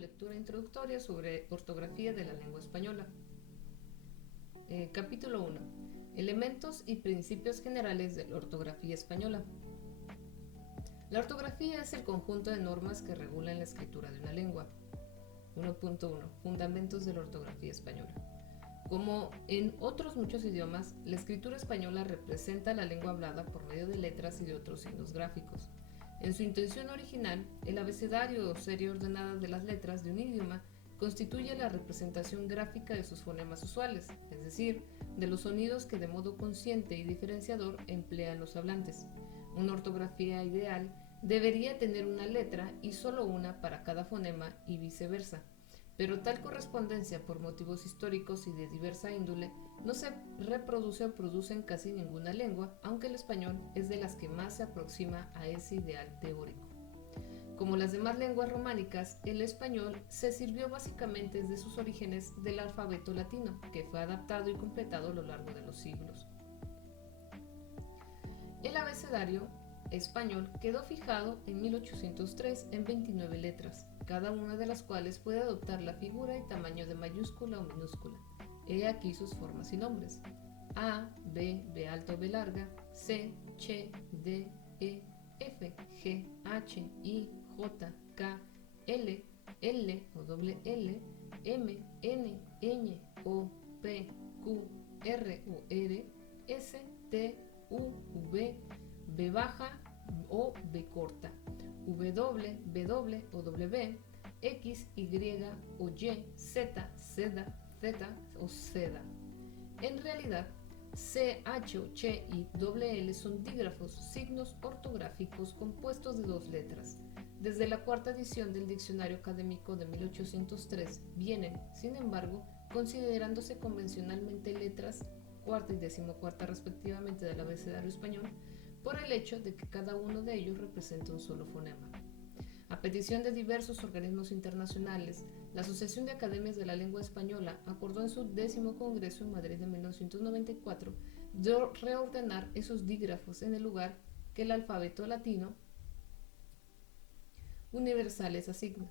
lectura introductoria sobre ortografía de la lengua española. Capítulo 1. Elementos y principios generales de la ortografía española. La ortografía es el conjunto de normas que regulan la escritura de una lengua. 1.1. Fundamentos de la ortografía española. Como en otros muchos idiomas, la escritura española representa la lengua hablada por medio de letras y de otros signos gráficos. En su intención original, el abecedario o serie ordenada de las letras de un idioma constituye la representación gráfica de sus fonemas usuales, es decir, de los sonidos que de modo consciente y diferenciador emplean los hablantes. Una ortografía ideal debería tener una letra y solo una para cada fonema y viceversa. Pero tal correspondencia, por motivos históricos y de diversa índole, no se reproduce o produce en casi ninguna lengua, aunque el español es de las que más se aproxima a ese ideal teórico. Como las demás lenguas románicas, el español se sirvió básicamente desde sus orígenes del alfabeto latino, que fue adaptado y completado a lo largo de los siglos. El abecedario español quedó fijado en 1803 en 29 letras, cada una de las cuales puede adoptar la figura y tamaño de mayúscula o minúscula. He aquí sus formas y nombres: A, B, B alto, B larga, C, Ch, D, E, F, G, H, I, J, K, L, L o doble L, M, N, Ñ, O, P, Q, R o R, S, T, U, V, B baja o B corta, W, W o W, X, Y o Y, Z, Z, Z o Z. En realidad, C, H o Che y L son dígrafos, signos ortográficos compuestos de dos letras. Desde la cuarta edición del Diccionario Académico de 1803 vienen, sin embargo, considerándose convencionalmente letras cuarta y decimocuarta respectivamente del abecedario español, por el hecho de que cada uno de ellos representa un solo fonema. A petición de diversos organismos internacionales, la Asociación de Academias de la Lengua Española acordó en su 10º Congreso en Madrid de 1994 reordenar esos dígrafos en el lugar que el alfabeto latino universal les asigna.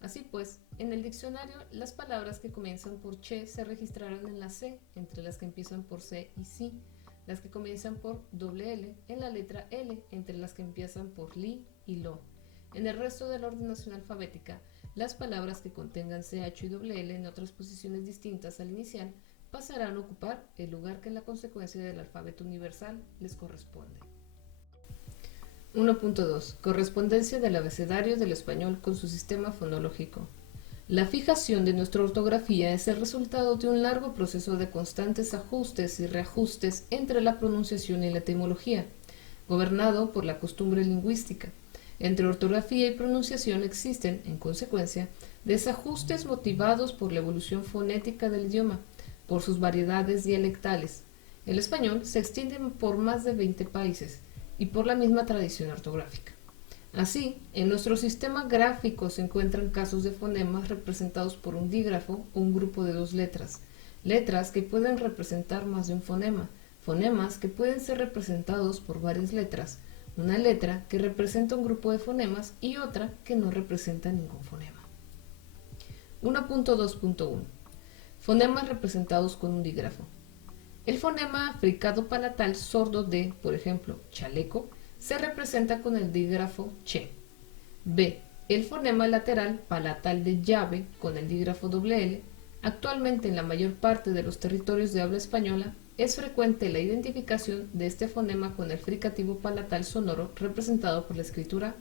Así pues, en el diccionario, las palabras que comienzan por che se registraron en la C, entre las que empiezan por C y si, las que comienzan por doble L en la letra L, entre las que empiezan por li y lo. En el resto de la ordenación alfabética, las palabras que contengan CH y doble L en otras posiciones distintas al inicial pasarán a ocupar el lugar que en la consecuencia del alfabeto universal les corresponde. 1.2. Correspondencia del abecedario del español con su sistema fonológico. La fijación de nuestra ortografía es el resultado de un largo proceso de constantes ajustes y reajustes entre la pronunciación y la etimología, gobernado por la costumbre lingüística. Entre ortografía y pronunciación existen, en consecuencia, desajustes motivados por la evolución fonética del idioma, por sus variedades dialectales. El español se extiende por más de 20 países y por la misma tradición ortográfica. Así, en nuestro sistema gráfico se encuentran casos de fonemas representados por un dígrafo o un grupo de dos letras, letras que pueden representar más de un fonema, fonemas que pueden ser representados por varias letras, una letra que representa un grupo de fonemas y otra que no representa ningún fonema. 1.2.1. Fonemas representados con un dígrafo. El fonema africado palatal sordo de, por ejemplo, chaleco, se representa con el dígrafo che. B. El fonema lateral palatal de llave con el dígrafo doble L. Actualmente en la mayor parte de los territorios de habla española es frecuente la identificación de este fonema con el fricativo palatal sonoro representado por la escritura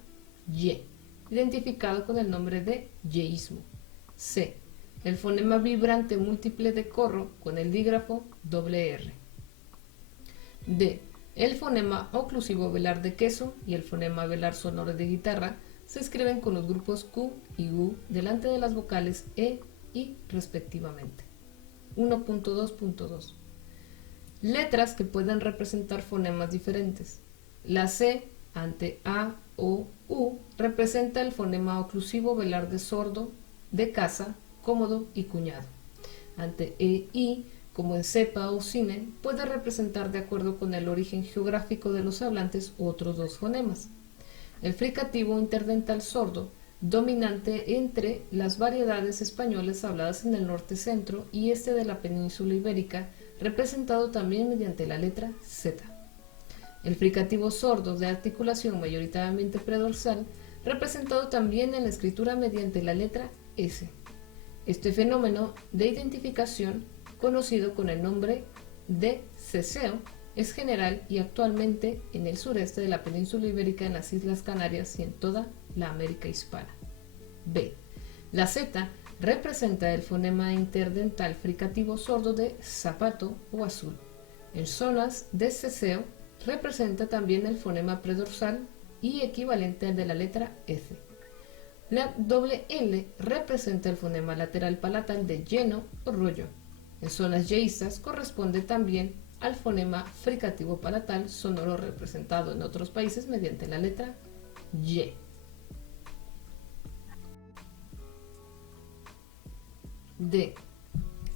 ye, identificado con el nombre de yeísmo. C. El fonema vibrante múltiple de corro con el dígrafo doble R. D. El fonema oclusivo velar de queso y el fonema velar sonoro de guitarra se escriben con los grupos Q y U delante de las vocales E y respectivamente. 1.2.2. Letras que pueden representar fonemas diferentes. La C ante A, O, U representa el fonema oclusivo velar de sordo, de casa, cómodo y cuñado. Ante E, I, como en cepa o cine, puede representar de acuerdo con el origen geográfico de los hablantes otros dos fonemas. El fricativo interdental sordo dominante entre las variedades españolas habladas en el norte, centro y este de la península ibérica, representado también mediante la letra Z. El fricativo sordo de articulación mayoritariamente predorsal, representado también en la escritura mediante la letra S. Este fenómeno de identificación, conocido con el nombre de ceseo, es general y actualmente en el sureste de la península ibérica, en las Islas Canarias y en toda la América hispana. B. La Z representa el fonema interdental fricativo sordo de zapato o azul. En zonas de ceseo representa también el fonema predorsal y equivalente al de la letra S. La doble L representa el fonema lateral palatal de lleno o rollo. En zonas yeístas corresponde también al fonema fricativo palatal sonoro representado en otros países mediante la letra Y. D.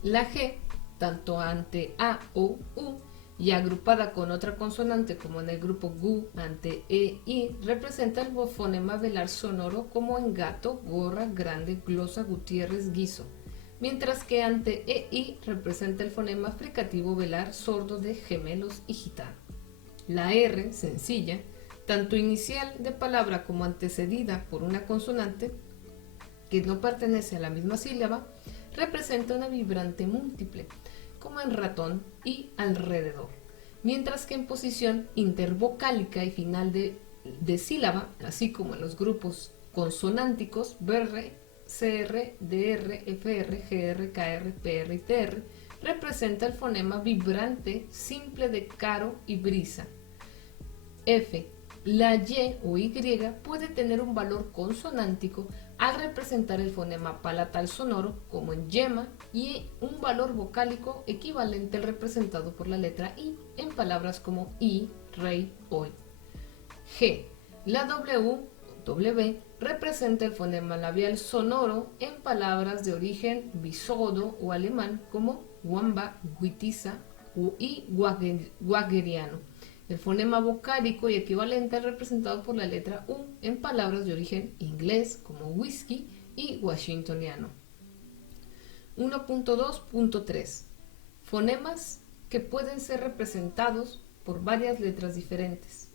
La G, tanto ante A o U y agrupada con otra consonante como en el grupo GU ante E, I, representa el fonema velar sonoro como en gato, gorra, grande, glosa, Gutiérrez, guiso, mientras que ante E, I representa el fonema fricativo velar sordo de gemelos y gitano. La R, sencilla, tanto inicial de palabra como antecedida por una consonante que no pertenece a la misma sílaba, representa una vibrante múltiple, como en ratón y alrededor, mientras que en posición intervocálica y final de sílaba, así como en los grupos consonánticos BR, CR, DR, FR, GR, KR, PR y TR, representa el fonema vibrante simple de caro y brisa. F. La Y o Y puede tener un valor consonántico al representar el fonema palatal sonoro como en yema y un valor vocálico equivalente al representado por la letra I en palabras como I, rey, hoy. G. La W representa el fonema labial sonoro en palabras de origen visigodo o alemán como wamba, huitiza y wagneriano. El fonema vocálico y equivalente es representado por la letra U en palabras de origen inglés como whisky y washingtoniano. 1.2.3 Fonemas que pueden ser representados por varias letras diferentes.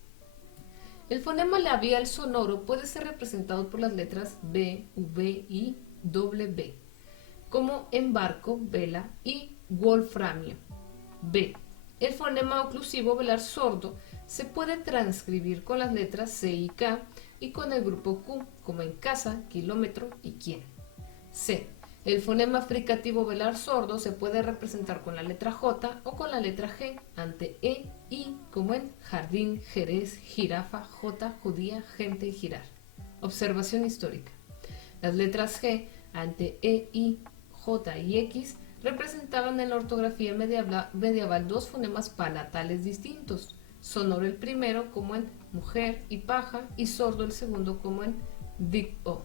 El fonema labial sonoro puede ser representado por las letras B, V y W, como en barco, vela y wolframio. B. El fonema oclusivo velar sordo se puede transcribir con las letras C y K y con el grupo Q, como en casa, kilómetro y quién. C. El fonema fricativo velar sordo se puede representar con la letra J o con la letra G ante E, I, como en jardín, jerez, jirafa, J, judía, gente y girar. Observación histórica. Las letras G ante E, I, J y X representaban en la ortografía medieval dos fonemas palatales distintos, sonoro el primero como en mujer y paja y sordo el segundo como en dig-o.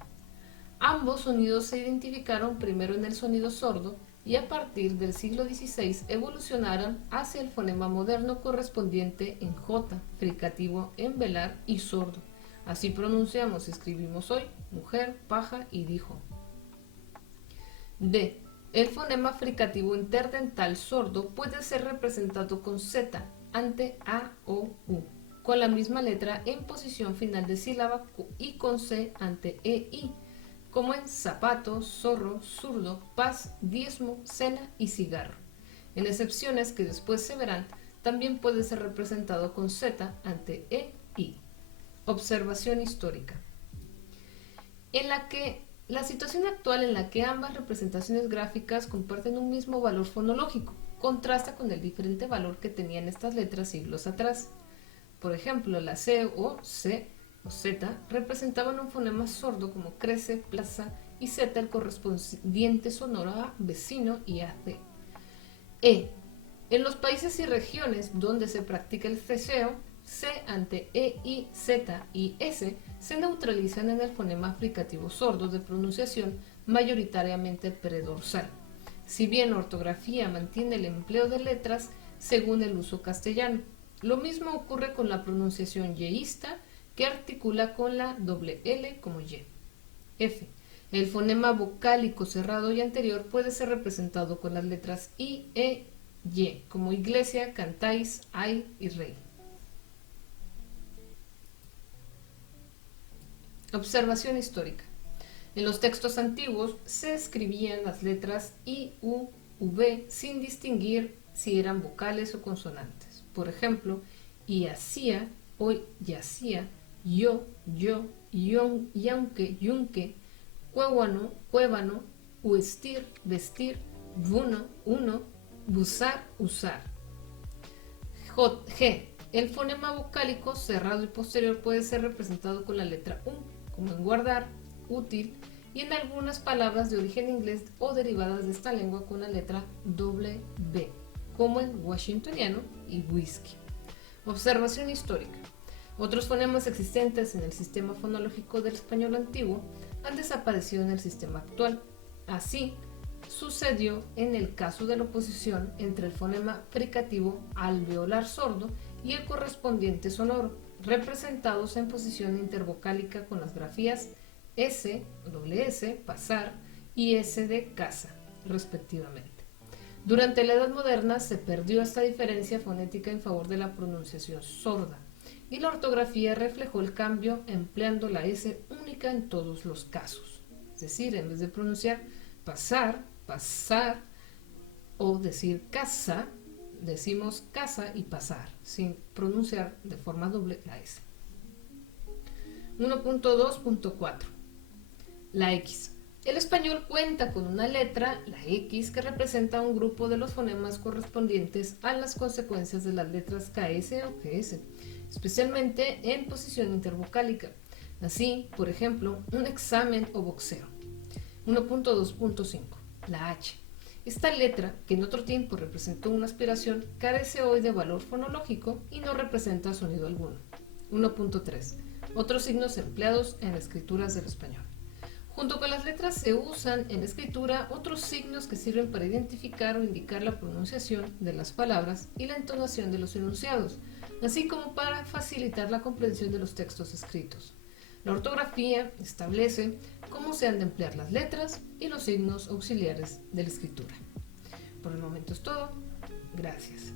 Ambos sonidos se identificaron primero en el sonido sordo y a partir del siglo XVI evolucionaron hacia el fonema moderno correspondiente en J, fricativo en velar y sordo. Así pronunciamos y escribimos hoy mujer, paja y dijo. D. El fonema fricativo interdental sordo puede ser representado con Z ante A o U, con la misma letra en posición final de sílaba y con C ante E, I, como en zapato, zorro, zurdo, paz, diezmo, cena y cigarro. En excepciones que después se verán, también puede ser representado con Z ante E, I. Observación histórica. La situación actual en la que ambas representaciones gráficas comparten un mismo valor fonológico contrasta con el diferente valor que tenían estas letras siglos atrás. Por ejemplo, la C o Z representaban un fonema sordo como crece, plaza y Z el correspondiente sonoro a vecino y AC. E. En los países y regiones donde se practica el ceseo, C ante E, I, Z y S se neutralizan en el fonema fricativo sordo de pronunciación mayoritariamente predorsal, si bien la ortografía mantiene el empleo de letras según el uso castellano. Lo mismo ocurre con la pronunciación yeísta, que articula con la doble L como Y. F. El fonema vocálico cerrado y anterior puede ser representado con las letras I, E, Y, como iglesia, cantáis, ay y rey. Observación histórica. En los textos antiguos se escribían las letras I, U, V sin distinguir si eran vocales o consonantes. Por ejemplo, iacía o yacía, yo, yon, yaunque, yunque, cuévano, cuébano, uestir, vestir, vuno, uno, busar, usar. G. El fonema vocálico cerrado y posterior puede ser representado con la letra U, como en guardar, útil, y en algunas palabras de origen inglés o derivadas de esta lengua con la letra doble B, como en washingtoniano y whisky. Observación histórica. Otros fonemas existentes en el sistema fonológico del español antiguo han desaparecido en el sistema actual. Así sucedió en el caso de la oposición entre el fonema fricativo alveolar sordo y el correspondiente sonoro, representados en posición intervocálica con las grafías S, S, pasar, y S de casa, respectivamente. Durante la Edad Moderna se perdió esta diferencia fonética en favor de la pronunciación sorda, y la ortografía reflejó el cambio empleando la S única en todos los casos. Es decir, en vez de pronunciar pasar, pasar, o decir casa, decimos casa y pasar, sin pronunciar de forma doble la S. 1.2.4. La X. El español cuenta con una letra, la X, que representa un grupo de los fonemas correspondientes a las consecuencias de las letras KS o GS, especialmente en posición intervocálica. Así, por ejemplo, un examen o boxeo. 1.2.5. La H. Esta letra, que en otro tiempo representó una aspiración, carece hoy de valor fonológico y no representa sonido alguno. 1.3. Otros signos empleados en escrituras del español. Junto con las letras se usan en escritura otros signos que sirven para identificar o indicar la pronunciación de las palabras y la entonación de los enunciados, así como para facilitar la comprensión de los textos escritos. La ortografía establece cómo se han de emplear las letras y los signos auxiliares de la escritura. Por el momento es todo. Gracias.